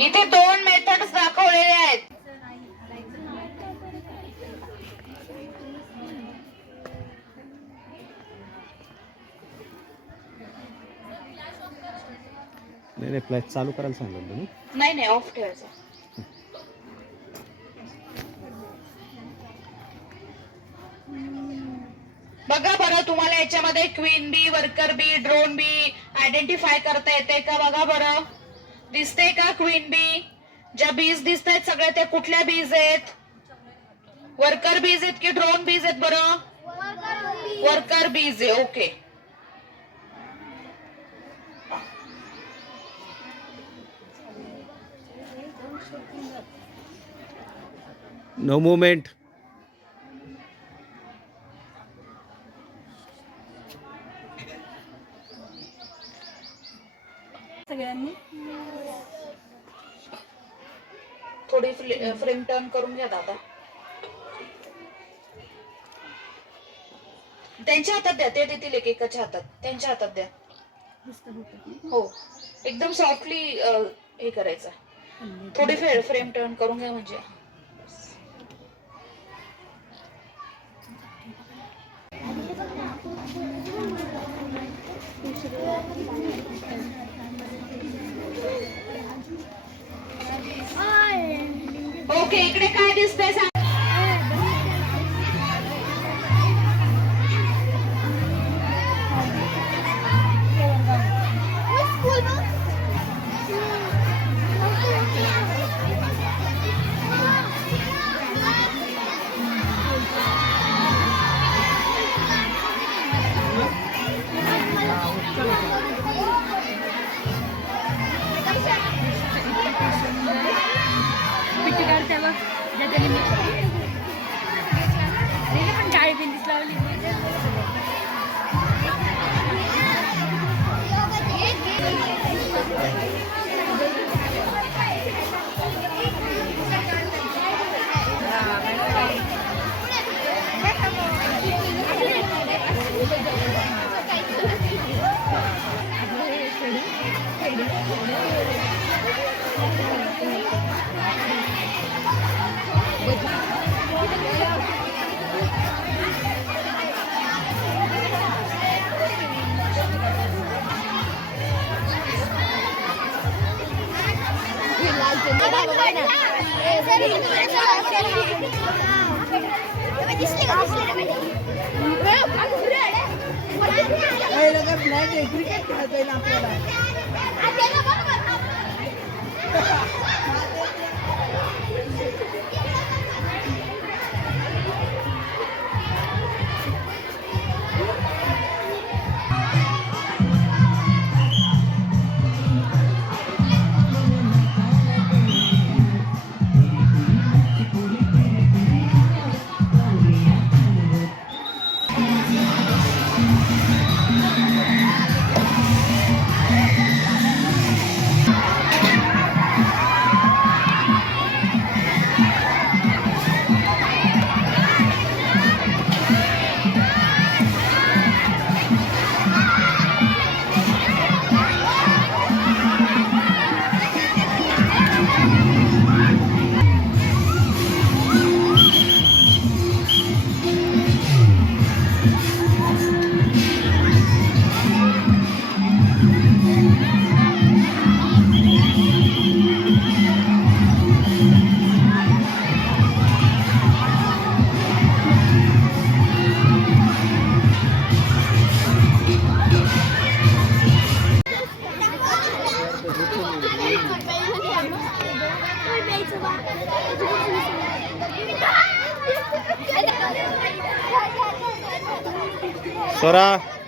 इथे 2 मेथड्स दाखवलेले आहेत. नाही फ्लॅश चालू करायला सांगितलं तुम्ही? नाही ऑफ ठेवायचं. बघा बरं, तुम्हाला याच्यामध्ये क्वीन बी, वर्कर बी, ड्रोन बी आयडेंटिफाय करता येते का? बघा बरं, दिसते का क्वीन बी? ज्या बीज दिसत आहेत सगळ्या त्या कुठल्या बीज आहेत? वर्कर बीज आहेत की ड्रोन बीज आहेत? बरं, वर्कर बीज आहे. ओके. No movement. सगळ्यांनी थोडी फ्रेम टर्न करून घ्या दादा. त्यांच्या हातात द्या, ते देतील एकेकाच्या हातात. त्यांच्या हातात द्या. हो, एकदम सॉफ्टली हे करायचं. थोडी फ्रेम टर्न करून घ्या म्हणजे. ओके, इकडे काय दिसतंय सांग. पण काळी बिंदीच लावली. क्रिकेट खेळता येईल आपल्याला. स्वरा